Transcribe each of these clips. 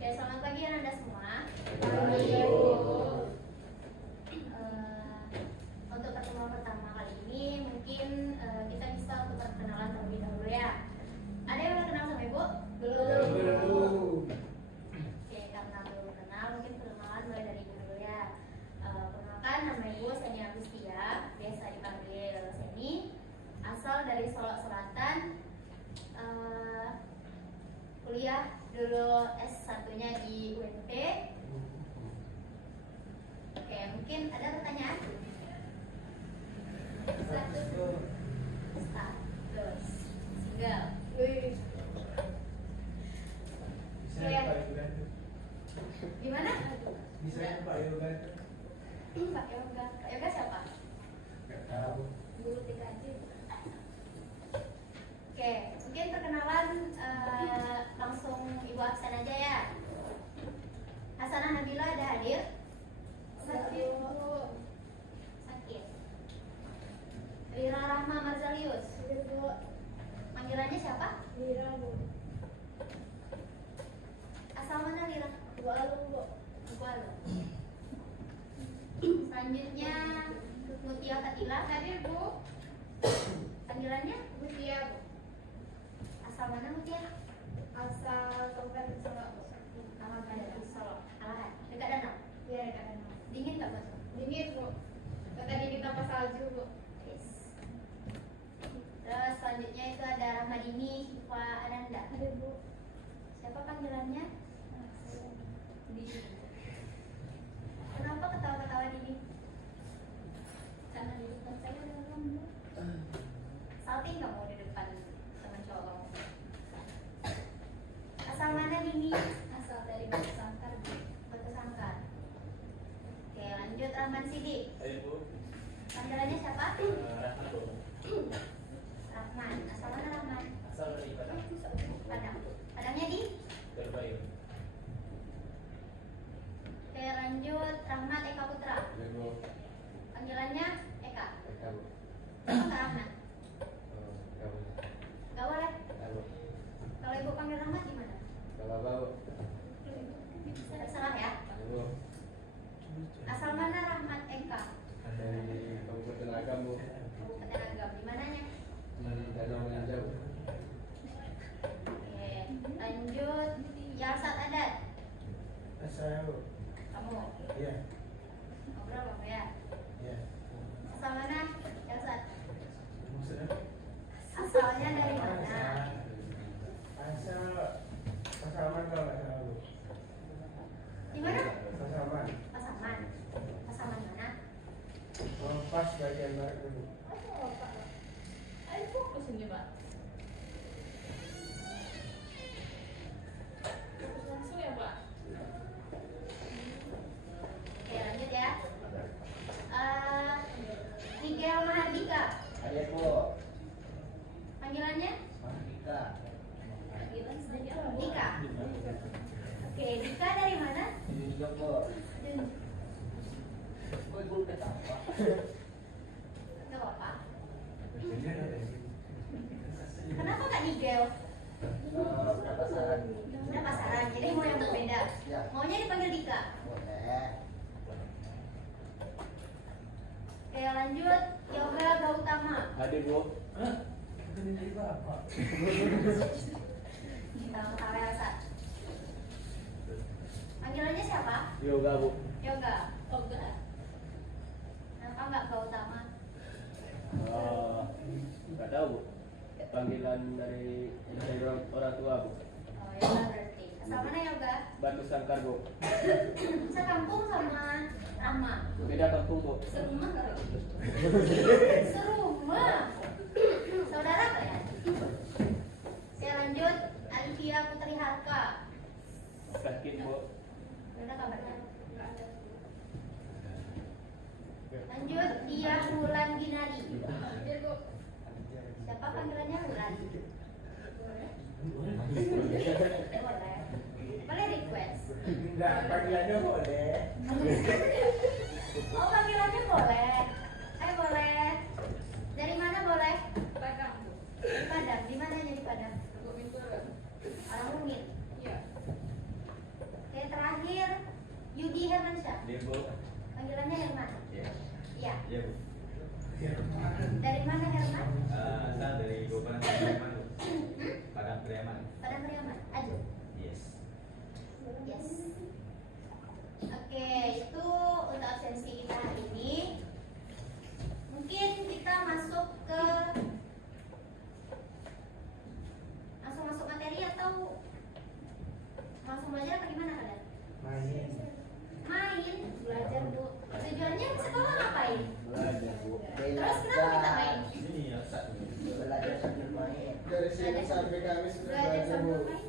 Oke, selamat pagi Anda semua. Untuk pertemuan pertama kali ini mungkin kita bisa untuk perkenalan terlebih dahulu ya. Ada yang udah kenal sama Ibu? Belum. Oke, karena belum kenal mungkin perkenalan mulai dari Ibu dulu ya. Perkenalkan, nama Ibu Seni Agustia, biasa dipanggil Seni, asal dari Solok Selatan. Kuliah dulu S1-nya di UNP. Oke, mungkin ada pertanyaan? Status single. Gimana? Bisa Pak Yoga. Pak Yoga. Pak Yoga siapa? Nggak tahu. Guru TKJ. Oke, mungkin perkenalan langsung Ibu absen aja ya. Hasanah Nabila ada hadir? Sakit. Rira Rahma Marzalius. Panggilannya siapa? Lira, Bu. Asal mana Lira? Bualung, Bu. Kuala. Selanjutnya Mutia Katila hadir, Bu. Panggilannya? Mutia, Bu. Asal mana Mutia? Asal Kabupaten Solok, Bu. Nama dari Solo. Alahan. Dekat danau. Iya, dekat danau. Dingin nggak, Bu? Dingin, Bu. Tadi ditambah salju, Bu. Yes. Terus selanjutnya itu ada Rahmadini Siva Ananda. Ada, Bu. Siapa panggilannya? Dini. Kenapa ketawa-ketawa Dini? Karena di depan saya ada kamu. Salting nggak mau di depan teman cowok kamu? Asal mana Dini? Asal dari Batu Sangkar, Bu. Batu Sangkar. Oke, lanjut Rahman Sidik. Ayo Bu. Panggilannya siapa? Rahmat Bu. Rahman. Asal mana Rahman? Asal dari Padang. Padang. Padangnya di? Terbaik. Oke, lanjut Rahmat Eka Putra. Ayo Bu. Panggilannya Eka. Kamu. Kenapa nggak Rahmat? Kamu. Gak boleh. Kamu. Kalau ibu panggil Rahmat gimana? Kalau bau. Terserah ya. Ayo. Asal mana Rahmat Eka? Dari Kabupaten Agam Bu. Kabupaten Agam. Di mananya? Di Danau Menjauh. Oke, lanjut Yalsat Adat. Saya Bu. Kamu Iya. ngobrol apa ya? Iya. Asal mana Yalsat? Maksudnya? Asalnya dari mana? Asal Pasaman kalau nggak salah Bu. Di mana? Pasaman. Pasaman. Pasaman mana? Oh, pas bagian barat dulu. Oh, Pak. Ayo fokus ini, Pak. Fokus langsung ya, Pak. Oke, lanjut ya. Miguel Mahardika. Ayo Bu. Panggilannya? Mahardika. Panggilan saja. Dika. Oke, Dika dari mana? Ini juga Bu. Kok ibu ketawa? Gak apa-apa. Kenapa nggak Nigel? Pasaran. Udah pasaran, jadi mau yang berbeda. Ya. Maunya dipanggil Dika. Boleh. Oke, lanjut Yoga Gautama. Hadir Bu. Hah? Ini dari Bapak. Tahu Elsa. Panggilannya siapa? Yoga Bu. Yoga. Oga. Kenapa nggak Gautama? Nggak tahu Bu. Panggilan dari orang tua Bu. Oh, Yoga berarti. Asal mana Yoga? Batu Sangkar Bu. Sekampung sama Rahma. Beda kampung Bu. Serumah nggak? Serumah. Saudara nggak ya? Oke, lanjut Alivia Putri Harka. Sakit Bu. Gimana kabarnya? Lanjut Dia Bulan Ginari. Luradi. Virgo. Siapa panggilannya Luradi? Boleh. Boleh request. Enggak, panggilannya boleh. Oh, panggilannya boleh. Boleh. Dari mana boleh? Padang, Bu. Di Padang. Di mananya di Padang? Bintang. Orang Mungil. Iya. Oke, terakhir Yudi Hermansyah. Dia Bu. Panggilannya Herman. Iya. Iya. Iya Bu. Dari mana Herman? Asal dari Gopal Priaman Bu. Padang Priaman. Padang Priaman. Ajo. Yes. Yes. Oke, itu untuk absensi kita hari ini. Mungkin kita masuk ke langsung masuk materi atau langsung belajar apa gimana kalian? Main. Main, belajar Bu. Tujuannya ke sekolah ngapain? Belajar, Bu. Terus kenapa kita main? Ini ya satu. Belajar sambil main. Dari Senin sampai Kamis sudah Belajar belajar, Bu. sambil main?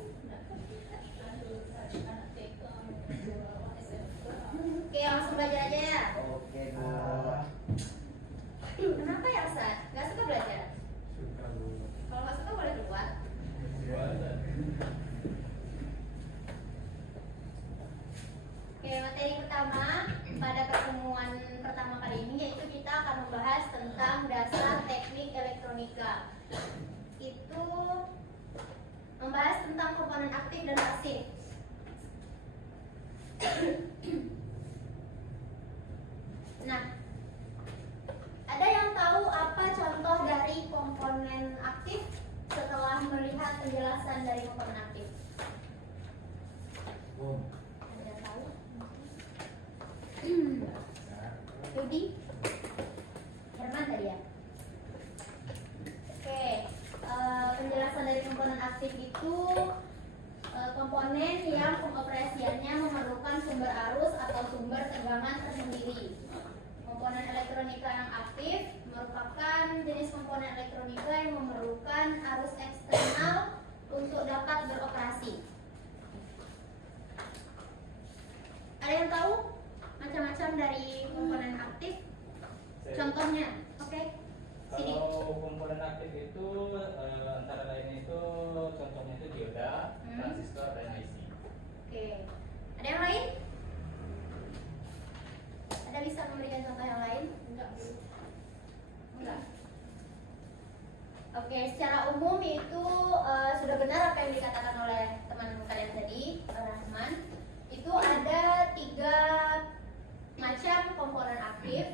Oke, langsung belajar aja ya. Oke, Bu. Kenapa ya, Ustaz? Gak suka belajar? Suka, Bu. Kalau gak suka boleh keluar. Oke, materi pertama pada pertemuan pertama kali ini yaitu kita akan membahas tentang dasar teknik elektronika. Itu membahas tentang komponen aktif dan pasif. Nah, ada yang tahu apa contoh dari komponen aktif setelah melihat penjelasan dari komponen aktif? Bu. Ada yang tahu? Yudi? Herman tadi ya? Oke, penjelasan dari komponen aktif itu komponen yang pengoperasiannya memerlukan sumber arus atau sumber tegangan tersendiri. Komponen elektronika yang aktif merupakan jenis komponen elektronika yang memerlukan arus eksternal untuk dapat beroperasi. Ada yang tahu macam-macam dari komponen aktif? Contohnya, oke? Sini. Kalau komponen aktif itu antara lain itu contohnya itu dioda, transistor dan IC. Oke. Ada yang lain? Ada bisa memberikan contoh yang lain? Enggak, Bu. Enggak. Oke, secara umum itu sudah benar apa yang dikatakan oleh teman kalian tadi, Rahman. Itu ada 3 macam komponen aktif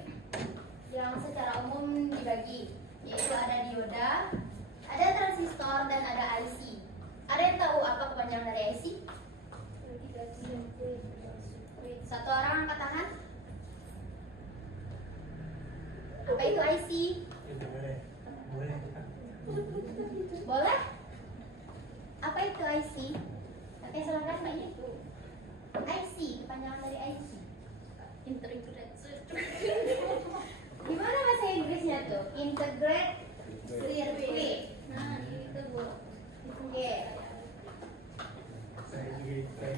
yang secara umum dibagi, yaitu ada dioda, ada transistor, dan ada IC. Ada yang tahu apa kepanjangan dari IC? Satu orang angkat tangan. Apa itu IC? Boleh. Boleh. Boleh? Apa itu IC? Oke, silakan Mbak. IC, kepanjangan dari IC. Integrated circuit. Gimana bahasa Inggrisnya tuh? Integrate circuit. Nah, itu Bu. Oke. Saya juga.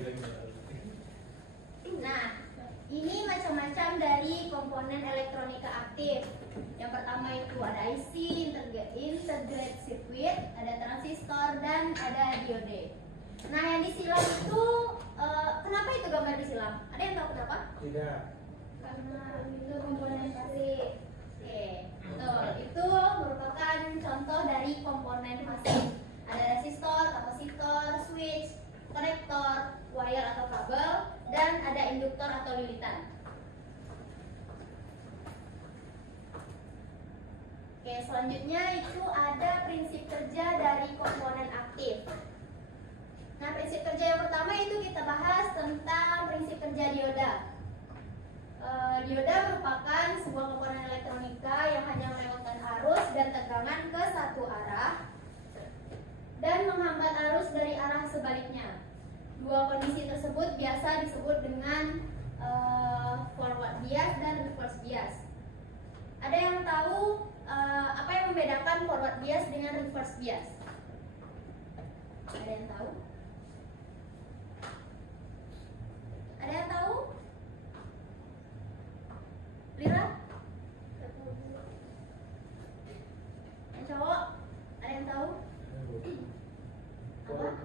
Nah, ini macam-macam dari komponen elektronika aktif. Yang pertama itu ada IC, integrate circuit, ada transistor, dan ada diode. Nah, yang disilam itu kenapa itu gambar disilam? Ada yang tahu kenapa? Tidak. Karena itu komponen pasif. Oke, betul. Itu merupakan contoh dari komponen pasif. Ada resistor, kapasitor, switch, konektor, wire atau kabel, dan ada induktor atau lilitan. Oke, selanjutnya itu ada prinsip kerja dari komponen aktif. Nah, prinsip kerja yang pertama itu kita bahas tentang prinsip kerja dioda. Dioda merupakan sebuah komponen elektronika yang hanya melewatkan arus dan tegangan ke satu arah dan menghambat arus dari arah sebaliknya. Dua kondisi tersebut biasa disebut dengan forward bias dan reverse bias. Ada yang tahu apa yang membedakan forward bias dengan reverse bias? Ada yang tahu? Ada yang tahu? Lira?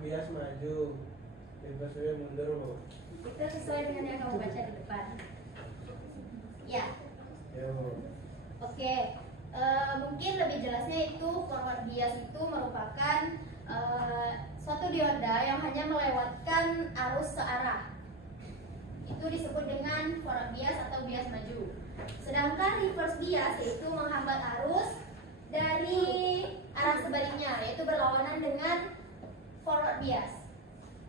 bias maju, reverse bias mundur loh. Itu sesuai dengan yang kamu baca di depan. Ya, Yo. oke. Mungkin lebih jelasnya itu forward bias itu merupakan suatu dioda yang hanya melewatkan arus searah. Itu disebut dengan forward bias atau bias maju. Sedangkan reverse bias yaitu menghambat arus dari arah sebaliknya, yaitu berlawanan dengan forward bias.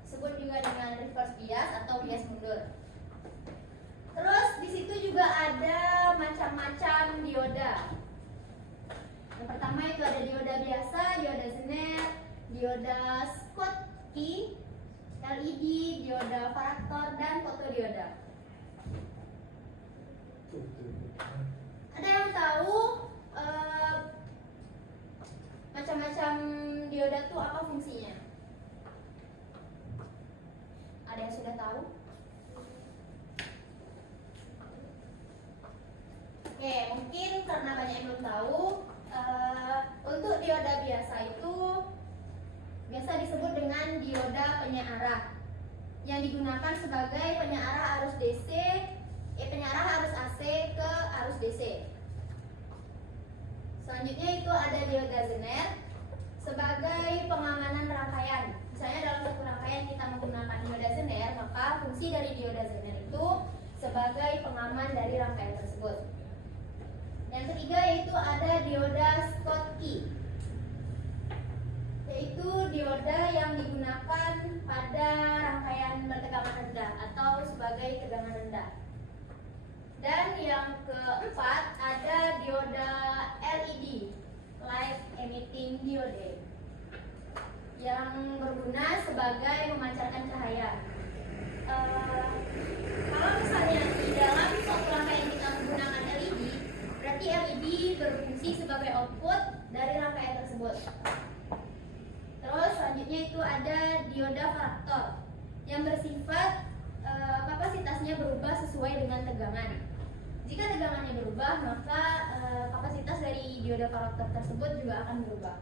Disebut juga dengan reverse bias atau bias mundur. Terus di situ juga ada macam-macam dioda. Yang pertama itu ada dioda biasa, dioda Zener, dioda Schottky, LED, dioda varaktor, dan fotodioda. Ada yang tahu macam-macam dioda itu apa fungsinya? Ada yang sudah tahu? Oke, mungkin karena banyak yang belum tahu, untuk dioda biasa itu biasa disebut dengan dioda penyearah yang digunakan sebagai penyearah arus DC, penyearah arus AC ke arus DC. Selanjutnya itu ada dioda Zener sebagai pengamanan rangkaian. Misalnya dalam satu rangkaian kita menggunakan dioda Zener, maka fungsi dari dioda Zener itu sebagai pengaman dari rangkaian tersebut. Yang ketiga yaitu ada dioda Schottky, yaitu dioda yang digunakan pada rangkaian bertegangan rendah atau sebagai tegangan rendah. Dan yang keempat ada dioda LED, Light Emitting Diode, yang berguna sebagai memancarkan cahaya. Kalau misalnya di dalam suatu rangkaian kita menggunakan LED, berarti LED berfungsi sebagai output dari rangkaian tersebut. Terus selanjutnya itu ada dioda varaktor yang bersifat kapasitasnya berubah sesuai dengan tegangan. Jika tegangannya berubah, maka kapasitas dari dioda varaktor tersebut juga akan berubah.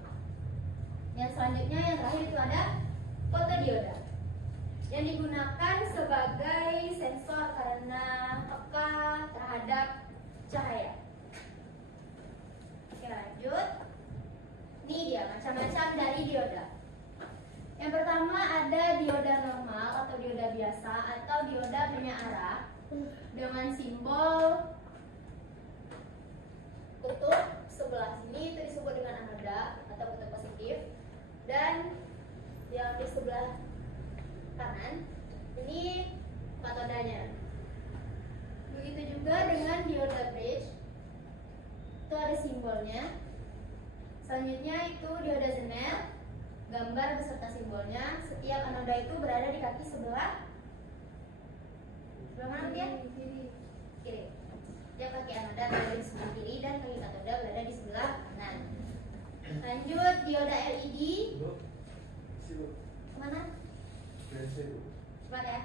Yang selanjutnya yang terakhir itu ada fotodioda yang digunakan sebagai sensor karena peka terhadap cahaya. Oke, lanjut. Ini dia macam-macam dari dioda. Yang pertama ada dioda normal atau dioda biasa atau dioda penyearah dengan simbol kutub sebelah sini itu disebut dengan anoda atau kutub positif, dan yang di sebelah kanan ini katodanya. Begitu juga dengan dioda bridge, itu ada simbolnya. Selanjutnya itu dioda Zener, gambar beserta simbolnya. Setiap anoda itu berada di kaki sebelah mana dia? Kiri. Dia kaki anoda berada di sebelah kiri dan kaki katoda berada di sebelah kanan. Lanjut dioda LED. Mana? Cepat ya.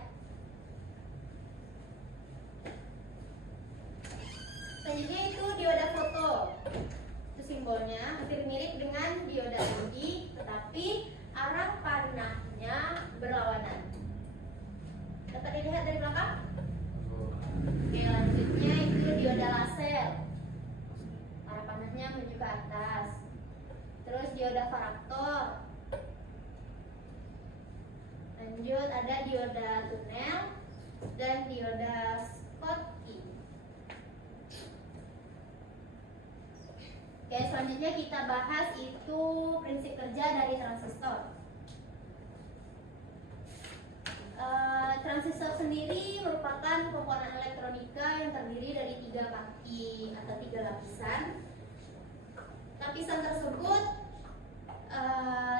Selanjutnya itu dioda foto. Itu simbolnya hampir mirip dengan dioda LED, tetapi arah panahnya berlawanan. Dapat dilihat dari belakang? Oke, lanjutnya itu dioda laser. Arah panahnya menuju ke atas. Terus dioda varaktor. Lanjut ada dioda tunnel dan dioda Schottky. Oke, selanjutnya kita bahas itu prinsip kerja dari transistor. Transistor sendiri merupakan komponen elektronika yang terdiri dari 3 kaki atau 3 lapisan. Lapisan tersebut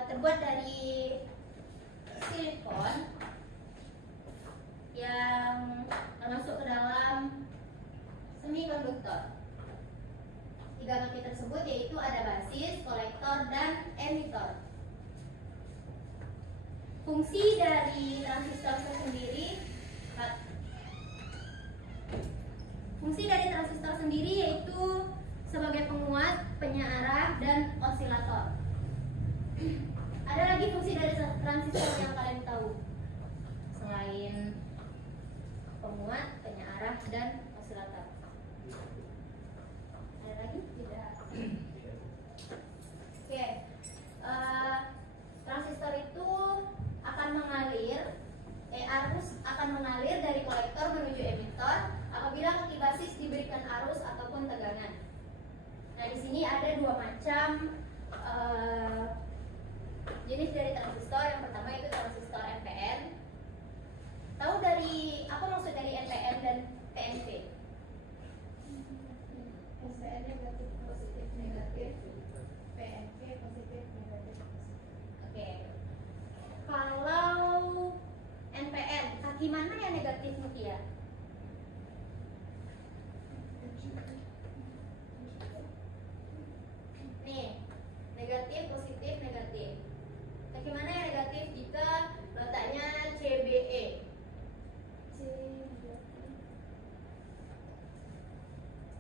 terbuat dari silikon yang masuk ke dalam semikonduktor. 3 kaki tersebut yaitu ada basis, kolektor, dan emitor. Fungsi dari transistor sendiri yaitu sebagai penguat, penyearah, dan osilator. Ada lagi fungsi dari transistor yang kalian tahu selain penguat, penyearah, dan osilator? Ada lagi? Tidak. Oke. Transistor itu akan mengalir, arus akan mengalir dari kolektor menuju emitor apabila kaki basis diberikan arus ataupun tegangan. Nah, di sini ada dua macam jenis dari transistor. Yang pertama itu transistor NPN. Tahu dari apa maksud dari NPN dan PNP? NPN negatif positif negatif, PNP positif negatif positif. Oke. Kalau NPN, kaki mana yang negatif Mutia? Nih, negatif, positif, negatif. Kaki mana yang negatif jika letaknya CBE?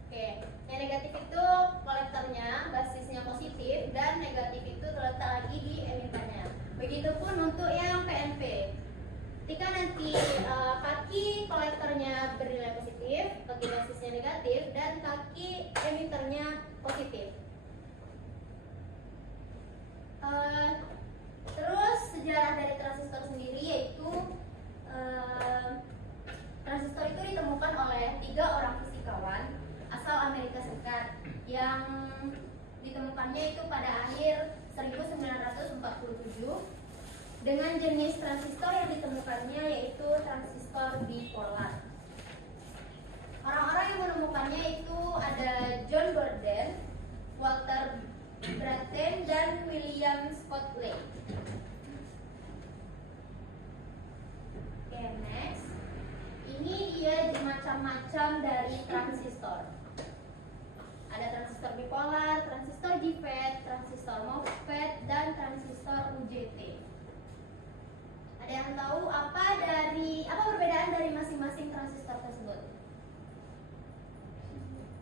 Oke, yang negatif itu kolektornya, basisnya positif, dan negatif itu terletak lagi di emiternya. Begitupun untuk yang PNP. Ketika nanti kaki kolektornya bernilai positif, kaki basisnya negatif, dan kaki emiternya positif. Terus sejarah dari transistor sendiri yaitu transistor itu ditemukan oleh 3 orang fisikawan asal Amerika Serikat yang ditemukannya itu pada akhir 1947 dengan jenis transistor yang ditemukannya yaitu transistor bipolar. Orang-orang yang menemukannya itu ada John Gordon, Walter Brattain, dan William Scott-Lake. Oke, next. Ini dia macam-macam dari transistor. Ada transistor bipolar, transistor JFET, transistor MOSFET, dan transistor UJT. Ada yang tahu apa perbedaan dari masing-masing transistor tersebut?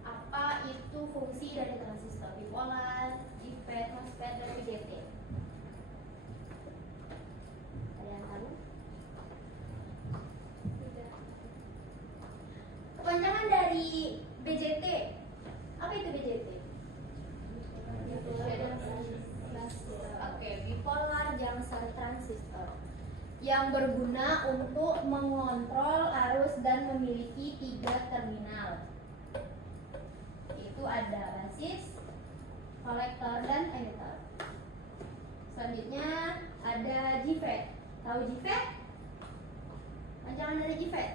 Apa itu fungsi dari transistor bipolar, JFET, MOSFET, dan UJT? Ada yang tahu? Tidak. Kepanjangan dari BJT. Apa itu BJT? Oke, bipolar junction transistor yang berguna untuk mengontrol arus dan memiliki 3 terminal. Itu ada basis, kolektor, dan emitter. Selanjutnya ada JFET. Tahu JFET? Panjangan dari JFET?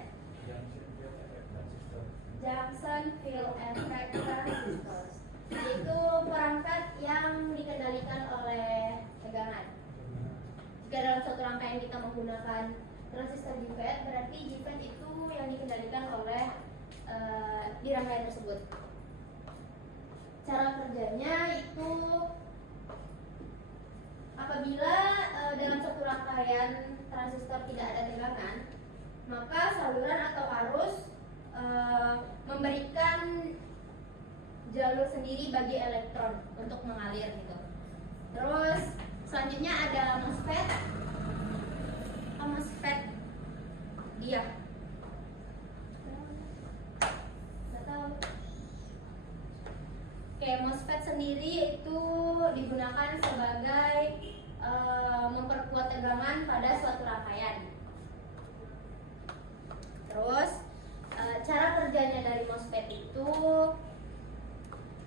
Junction Field Effect Transistors, yaitu perangkat yang dikendalikan oleh tegangan. Jika dalam suatu rangkaian kita menggunakan transistor JFET, berarti JFET itu yang dikendalikan oleh di rangkaian tersebut. Cara kerjanya itu apabila dalam suatu rangkaian transistor tidak ada tegangan, maka saluran atau arus memberikan jalur sendiri bagi elektron untuk mengalir gitu. Terus selanjutnya ada MOSFET. MOSFET dia. Nggak tahu. Oke, MOSFET sendiri itu digunakan sebagai memperkuat tegangan pada suatu rangkaian. Terus cara kerjanya dari MOSFET itu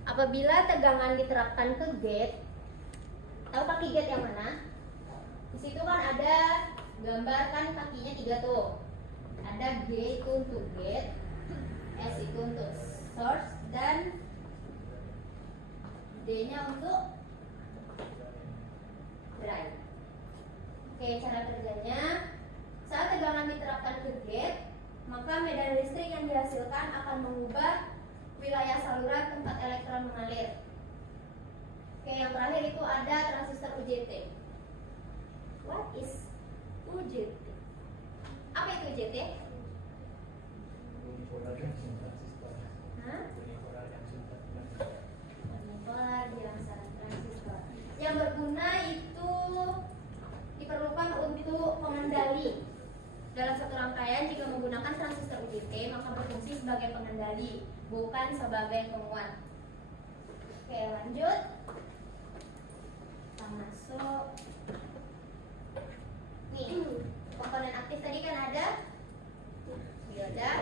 apabila tegangan diterapkan ke gate, tahu kaki gate yang mana? Di situ kan ada gambar kan kakinya 3 tuh. Ada G itu untuk gate, S itu untuk source, dan D-nya untuk drive. Oke, cara kerjanya saat tegangan diterapkan ke gate, maka medan listrik yang dihasilkan akan mengubah wilayah saluran tempat elektron mengalir. Oke, yang terakhir itu ada transistor UJT. What is UJT? Apa itu UJT? Unipolar junction transistor. Hah? Unipolar junction Unipolar junction transistor. Yang berguna itu bukan sebagai penguat. Oke, lanjut. Kita masuk. Nih, komponen aktif tadi kan ada dioda,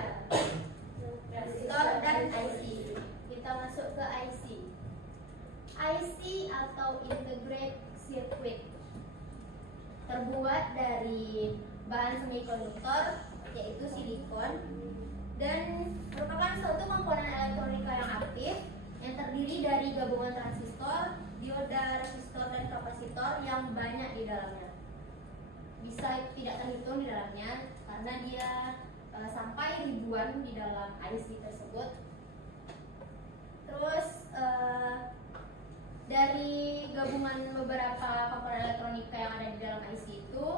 resistor, dan IC. Kita masuk ke IC. IC atau integrate circuit terbuat dari bahan semikonduktor yaitu silikon dan merupakan suatu komponen elektronika yang aktif yang terdiri dari gabungan transistor, dioda, resistor, dan kapasitor yang banyak di dalamnya. Bisa tidak terhitung di dalamnya karena dia sampai ribuan di dalam IC tersebut. Terus dari gabungan beberapa komponen elektronika yang ada di dalam IC itu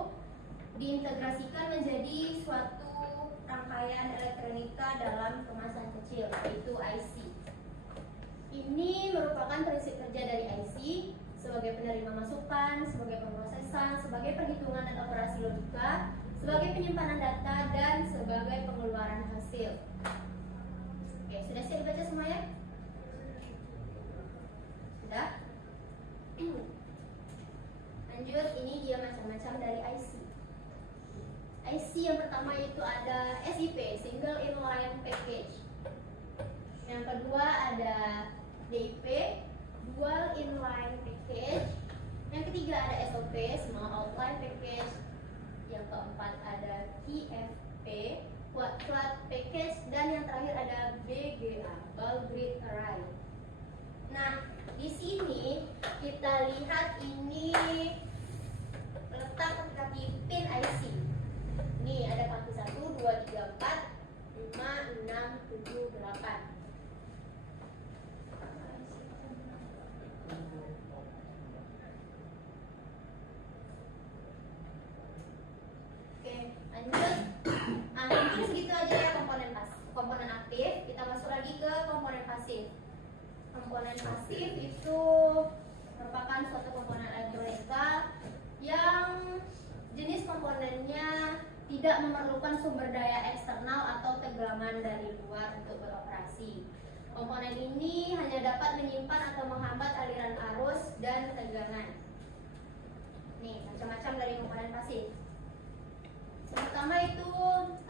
diintegrasikan menjadi suatu rangkaian elektronika dalam kemasan kecil yaitu IC. Ini merupakan prinsip kerja dari IC sebagai penerima masukan, sebagai pemrosesan, sebagai perhitungan dan operasi logika, sebagai penyimpanan data, dan sebagai pengeluaran hasil. Oke, sudah siap dibaca semuanya? Sudah? Lanjut, ini dia macam-macam dari IC. IC yang pertama itu ada SIP, Single Inline Package. Yang kedua ada DIP, Dual Inline Package. Yang ketiga ada SOP, Small Outline Package. Yang keempat ada TFP, Flat Package. Dan yang terakhir ada BGA, Bulk Grid Array. Nah, di sini kita lihat ini letak pin IC. Ini ada kaki 1, 2, 3, 4, 5, 6, 7, 8. Oke, lanjut. Nah, mungkin segitu aja ya komponen aktif. Kita masuk lagi ke komponen pasif. Komponen pasif itu merupakan suatu komponen elektronika yang jenis komponennya tidak memerlukan sumber daya eksternal atau tegangan dari luar untuk beroperasi. Komponen ini hanya dapat menyimpan atau menghambat aliran arus dan tegangan. Nih, macam-macam dari komponen pasif. Yang pertama itu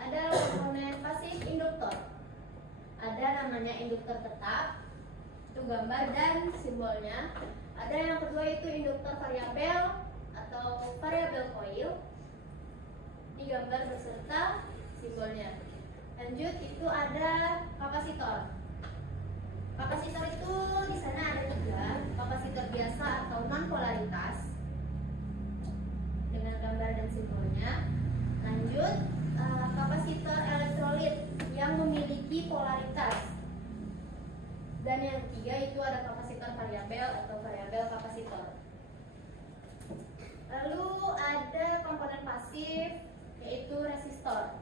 ada komponen pasif induktor. Ada namanya induktor tetap, itu gambar dan simbolnya. Ada yang kedua itu induktor variabel atau variabel coil. Ini gambar beserta simbolnya. Lanjut itu ada kapasitor. Kapasitor itu di sana ada 3, kapasitor biasa atau non polaritas dengan gambar dan simbolnya. Lanjut kapasitor elektrolit yang memiliki polaritas. Dan yang ketiga itu ada kapasitor variabel atau variabel kapasitor. Lalu ada komponen pasif yaitu resistor.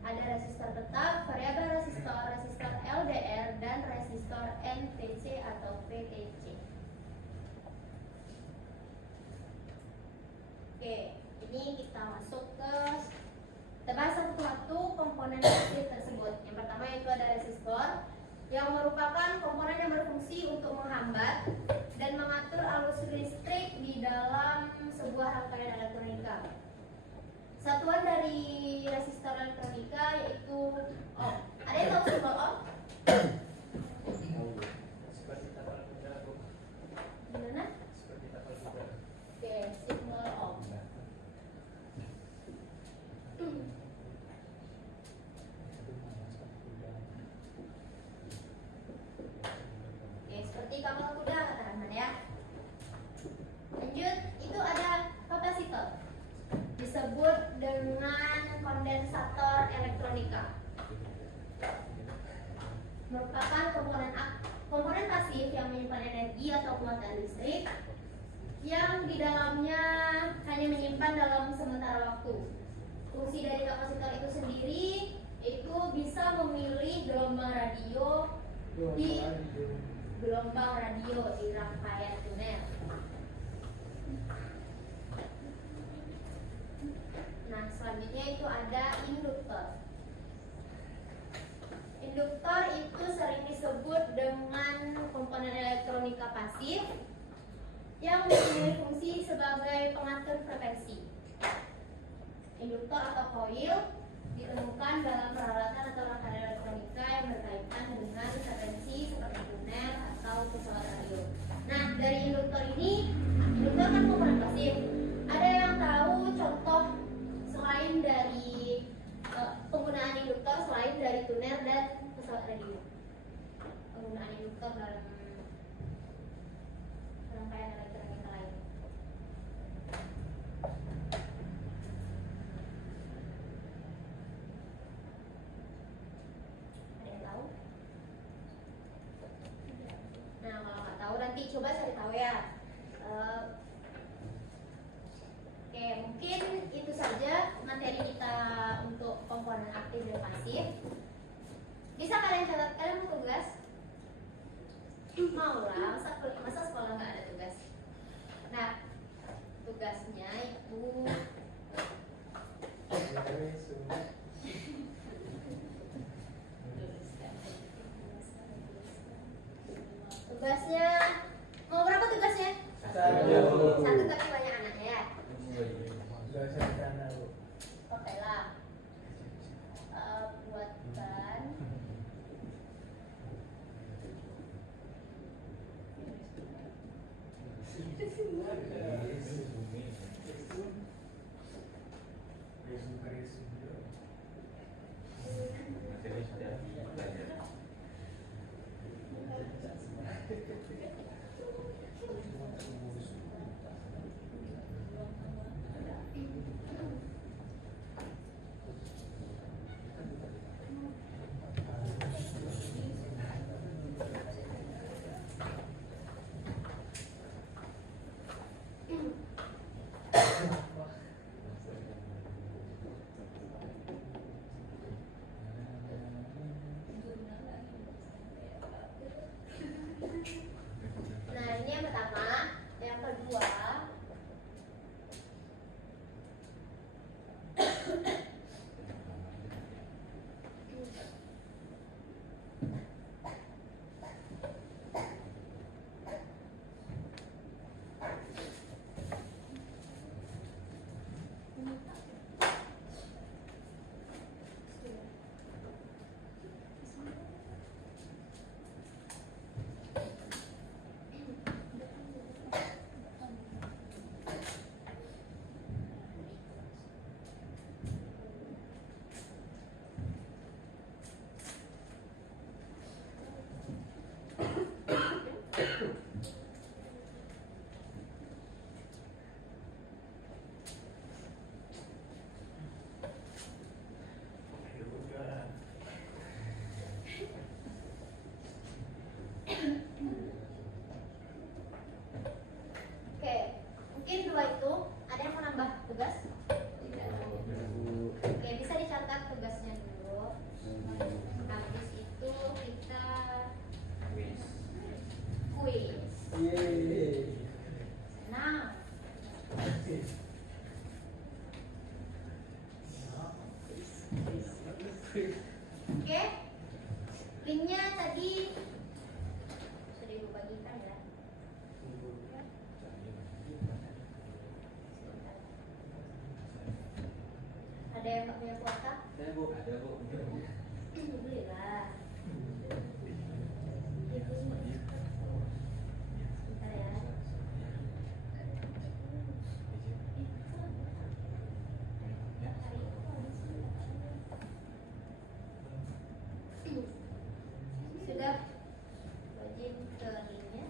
Ada resistor tetap, variabel resistor, resistor LDR, dan resistor NTC atau PTC. Oke, ini kita masuk ke kita bahas satu-satu komponen pasif tersebut. Yang pertama itu ada resistor yang merupakan komponen yang berfungsi untuk menghambat dan mengatur arus listrik di dalam sebuah rangkaian elektronika. Satuan dari resistor elektronika yaitu ohm. Ada yang tahu simbol ohm? Seperti tapal kuda, Bu. Gimana? Seperti tapal kuda. Oke, simbol ohm. Oke, seperti kapal kuda kata Rahman ya. Lanjut, itu ada kapasitor. Disebut dengan kondensator elektronika. Merupakan komponen pasif yang menyimpan energi atau kekuatan listrik yang di dalamnya hanya menyimpan dalam sementara waktu. Fungsi dari kapasitor itu sendiri itu bisa memilih gelombang radio di rangkaian tunnel. Nah, selanjutnya itu ada induktor. Induktor itu sering disebut dengan komponen elektronika pasif yang mempunyai fungsi sebagai pengatur frekuensi. Induktor atau coil ditemukan dalam peralatan atau rangkaian elektronika yang berkaitan dengan frekuensi seperti tuner atau pesawat radio. Nah, dari induktor ini, induktor kan komponen pasif. Ada yang tahu contoh selain dari penggunaan induktor selain dari tuner dan pesawat radio? Penggunaan induktor dalam rangkaian elektronika lain. Ada yang tahu? Nah, kalau nggak tahu nanti coba cari tahu ya. Oke, mungkin itu saja materi kita untuk komponen aktif dan pasif. Bisa kalian catat, kalian mau tugas? Mau lah, masa sekolah nggak ada tugas? Nah, tugasnya itu tugasnya mau berapa tugasnya? Satu tapi banyak anaknya ya. Oke lah. Buatkan nah, ini yang pertama. Yang kedua, oke, mungkin dua itu ada yang mau nambah tugas? Oke, bisa dicatat tugasnya dulu. Habis itu kita kuis. Senang. Oke, linknya tadi sudah ibu bagikan ya. Ada yang nggak punya kuota? Saya bu. Ada bu. Belilah. Bentar ya. Sudah wajib ke linknya.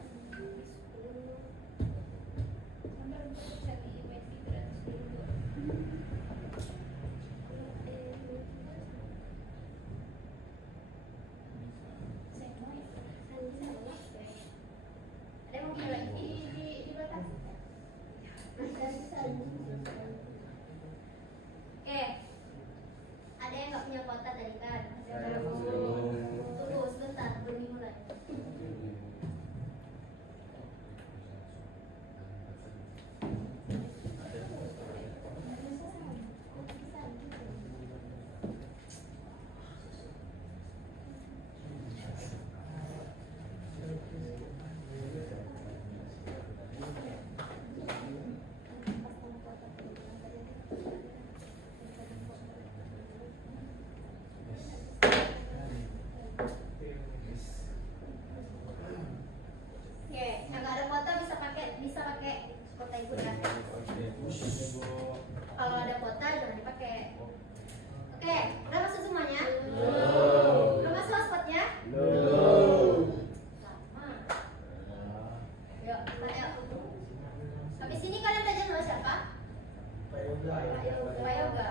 yoga.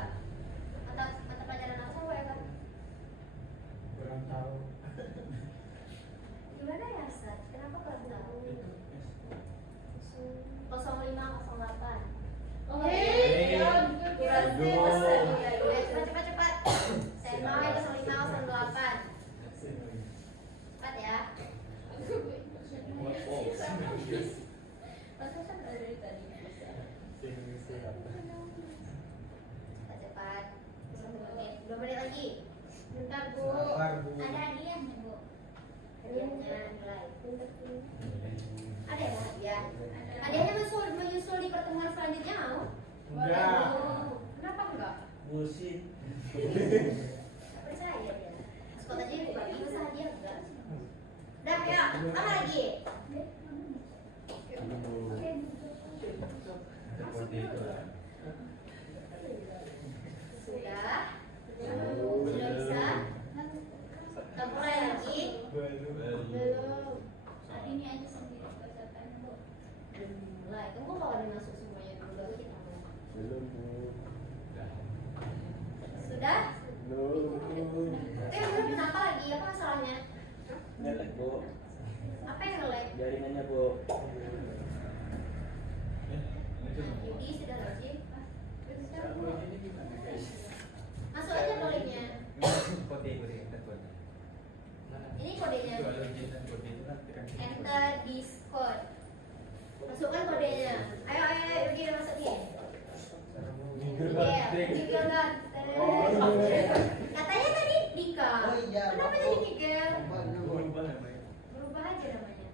Mata pelajaran apa sama yoga? Kurang tahu. Gimana ya, Sat? Kenapa kurang tahu? 0508. Cepat. Saya mau yang 0508. Cepat ya. Cepat. 1 menit. 2 menit lagi. Bentar, Bu. Sabar, Bu. Ada hadiahnya, Bu. Hadiahnya nilai. Ada ya hadiah? Hadiahnya menyusul di pertemuan selanjutnya mau? Enggak. Kenapa enggak? Bullshit. Nggak percaya dia. Spot aja dibagi, masa hadiah enggak? Dah, ya. Apa lagi? Sudah? Sudah bisa? Mulai lagi? Belum. Saat ini aja sendiri bacakan Bu. Mulai. Tunggu kalau ada masuk semuanya dulu baru kita mulai. Belum Bu. Sudah? Belum. Belum kenapa lagi? Apa masalahnya? Ngelek Bu. Apa yang nge-lag? Jaringannya Bu. Jadi sudah lagi. Masuk aja ke linknya. Ini kodenya. Enter Discord. Masukkan kodenya. Ayo, Yogi udah masuk nih. Miguel kan. Katanya tadi Dika. Oh iya, Kenapa Bapak. jadi Miguel? Bapak. Berubah aja namanya.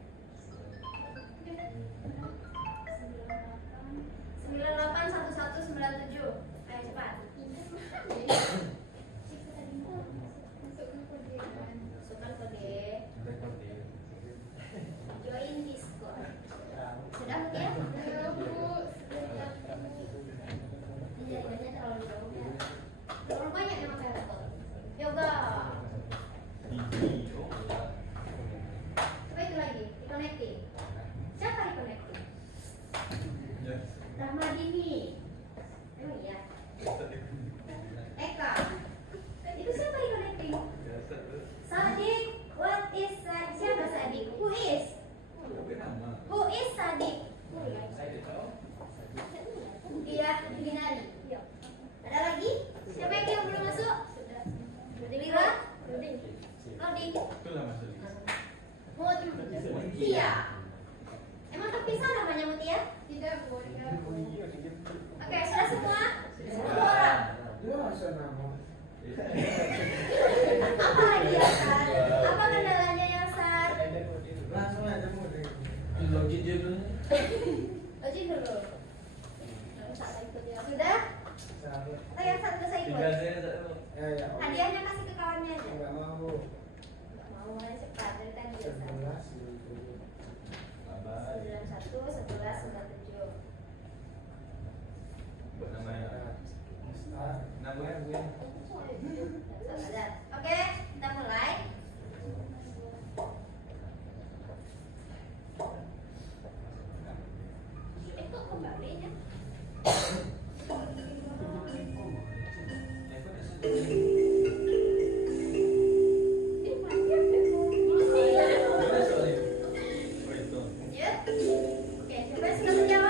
981197. Ayo cepat. Masukkan kode. Join Discord. Sudah ya? Jaringannya terlalu jauh ya. Terlalu banyak yang pakai laptop. Yoga. Coba itu lagi, di-connecting. Siapa di-connecting? Rahmadini. Emang iya? Eka. Itu siapa di-connecting? Sadik. What is Sadik? Siapa Sadik? Who is? Who is Sadik? Iya, Binari. Ada lagi? Siapa yang belum masuk? Lila? Loading. Mutia. Emang terpisah namanya Mutia? Tidak Bu. Oke, sudah semua? 10 orang. Dia masa nama. Apa lagi ya, Sar? Apa kendalanya ya, Sar? Langsung aja mau deh. Login dia dulu. Login dulu. Sudah? Atau yang satu saya ikut? Ya. Hadiahnya kasih ke kawannya aja. Enggak mau. Nggak mau, mulai cepat dari tadi ya, Sar. 911197. Oke, kita mulai. Kok kembalinya? Ya. Oke, coba sudah menjawab.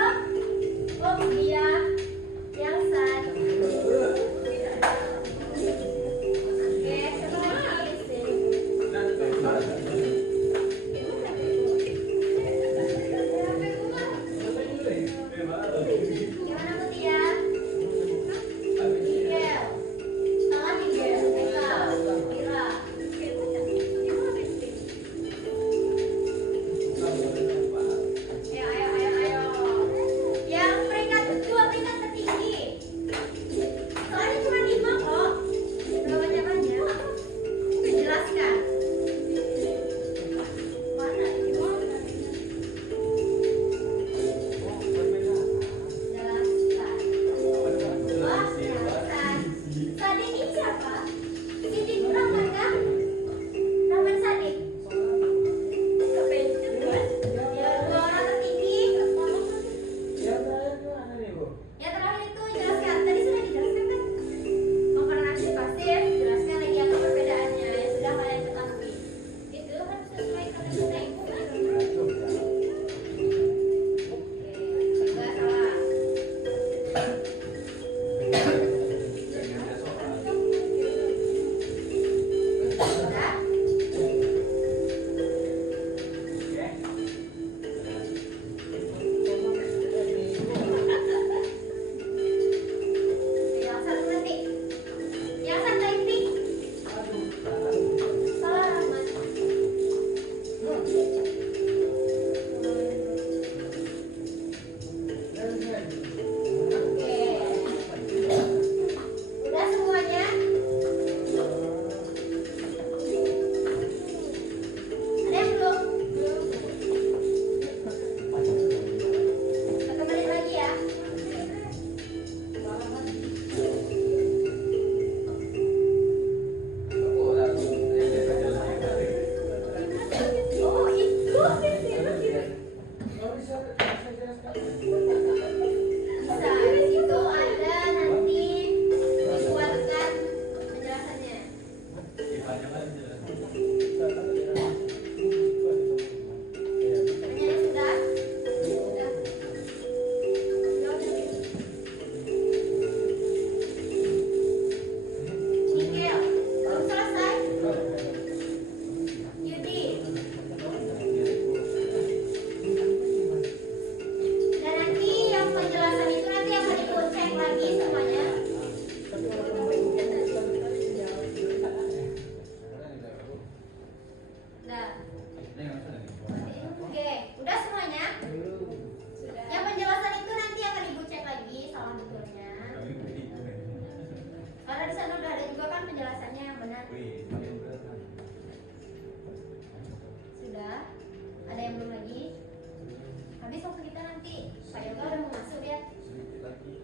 Pak Yoga udah mau masuk ya. Sedikit lagi.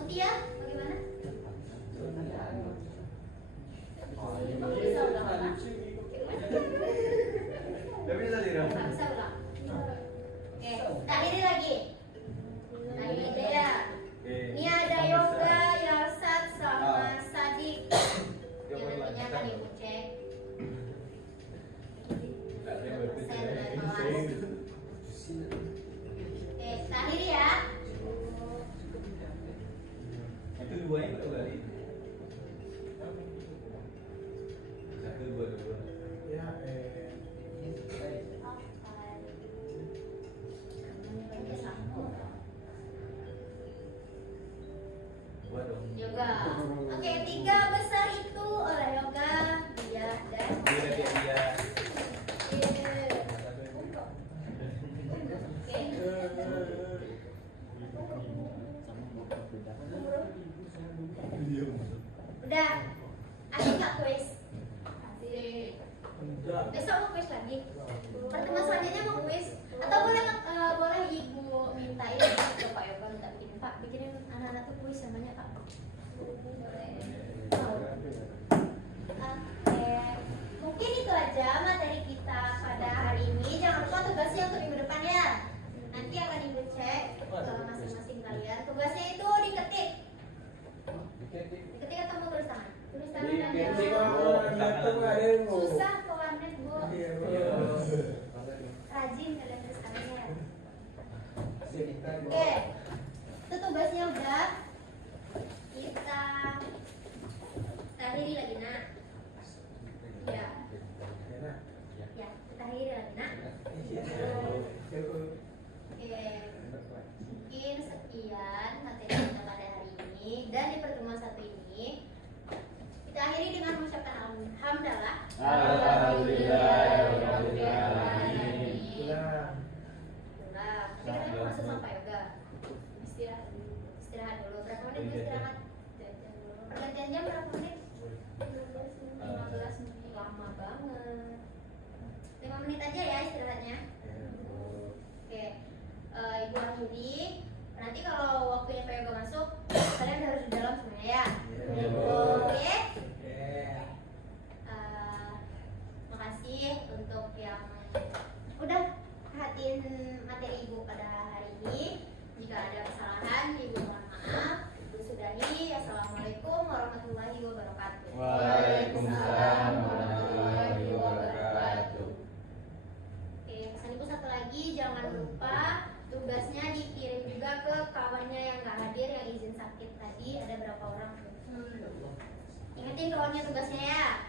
Mutia, bagaimana? Tapi bisa tidak? Nggak bisa ulang. Oke, kita akhiri lagi. Nah ini aja ya. Ini ada Yoga, Yalsat, sama Sadik. Yang nantinya akan ibu cek. Saya dari kelas. Oke, kita akhiri ya. Itu duanya berapa kali? Satu, dua, dua. Ya, Dua dong. Yoga. Oke, 3 besar itu oleh Yoga, dia dan Dia dia. Oke. Udah. Asik nggak kuis? Asik. Besok mau kuis lagi. Pertemuan selanjutnya mau kuis. Atau boleh ibu mintain ke Pak Yoga minta bikin Pak bikinin anak-anak tuh kuis namanya Pak. Boleh. Oke. Mungkin itu aja materi kita pada hari ini. Jangan lupa tugasnya untuk minggu depan ya. Nanti akan ibu cek masing-masing kalian. Tugasnya itu diketik. Diketik atau mau tulis tangan? Tulis tangan dan susah ke warnet bu. Rajin kalian tulis tangannya. Oke, itu tugasnya udah. Kita akhiri lagi nak. Ya, ya kita akhiri lagi nak. Oke, mungkin sekian materi kita pada hari ini dan di pertemuan satu ini kita akhiri dengan mengucapkan alhamdulillah. Nah, kita mau masuk sampai yoga. Istirahat dulu. Istirahat dulu. Berapa menit bu istirahat? Pergantian jam berapa menit? 15 menit. Lama banget. 5 menit aja ya istirahatnya. Oke. Ibu akhiri. Nanti kalau waktunya Pak Yoga masuk, kalian harus di dalam semuanya ya. Oke. Makasih untuk yang udah perhatiin materi ibu pada hari ini. Jika ada kesalahan, ibu mohon maaf. Ibu sudahi. Assalamualaikum warahmatullahi wabarakatuh. Waalaikumsalam warahmatullahi wabarakatuh. Oke, pesan ibu satu lagi, jangan lupa tugasnya dikirim juga ke kawannya yang nggak hadir yang izin sakit tadi. Ada berapa orang? Ingetin kawannya tugasnya ya.